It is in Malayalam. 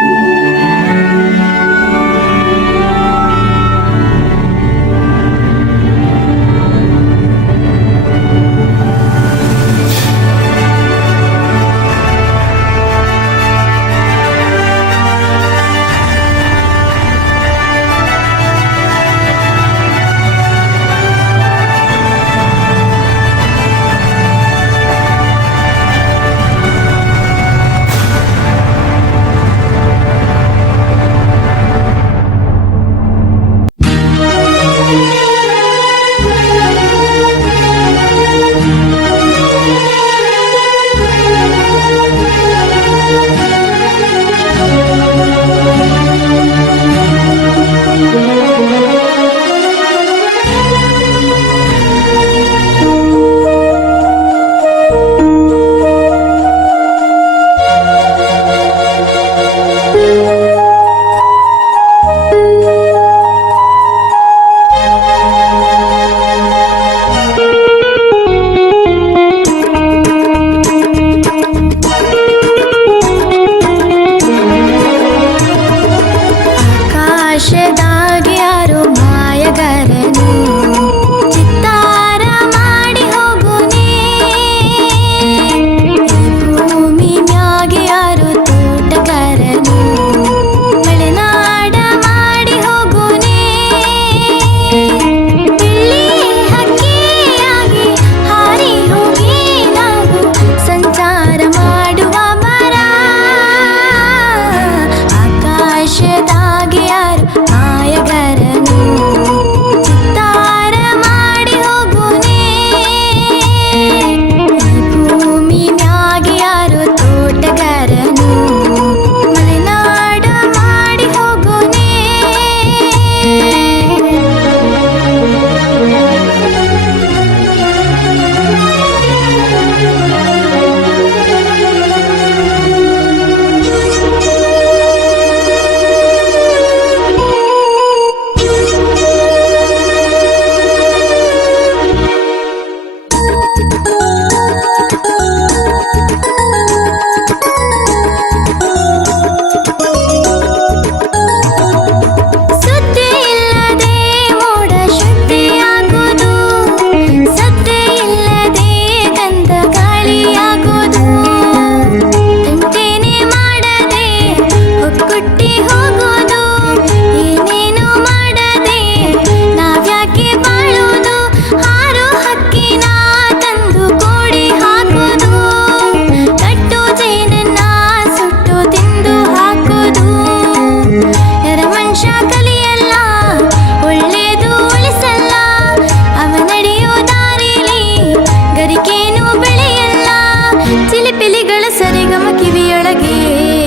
Thank. കിവിയളകേ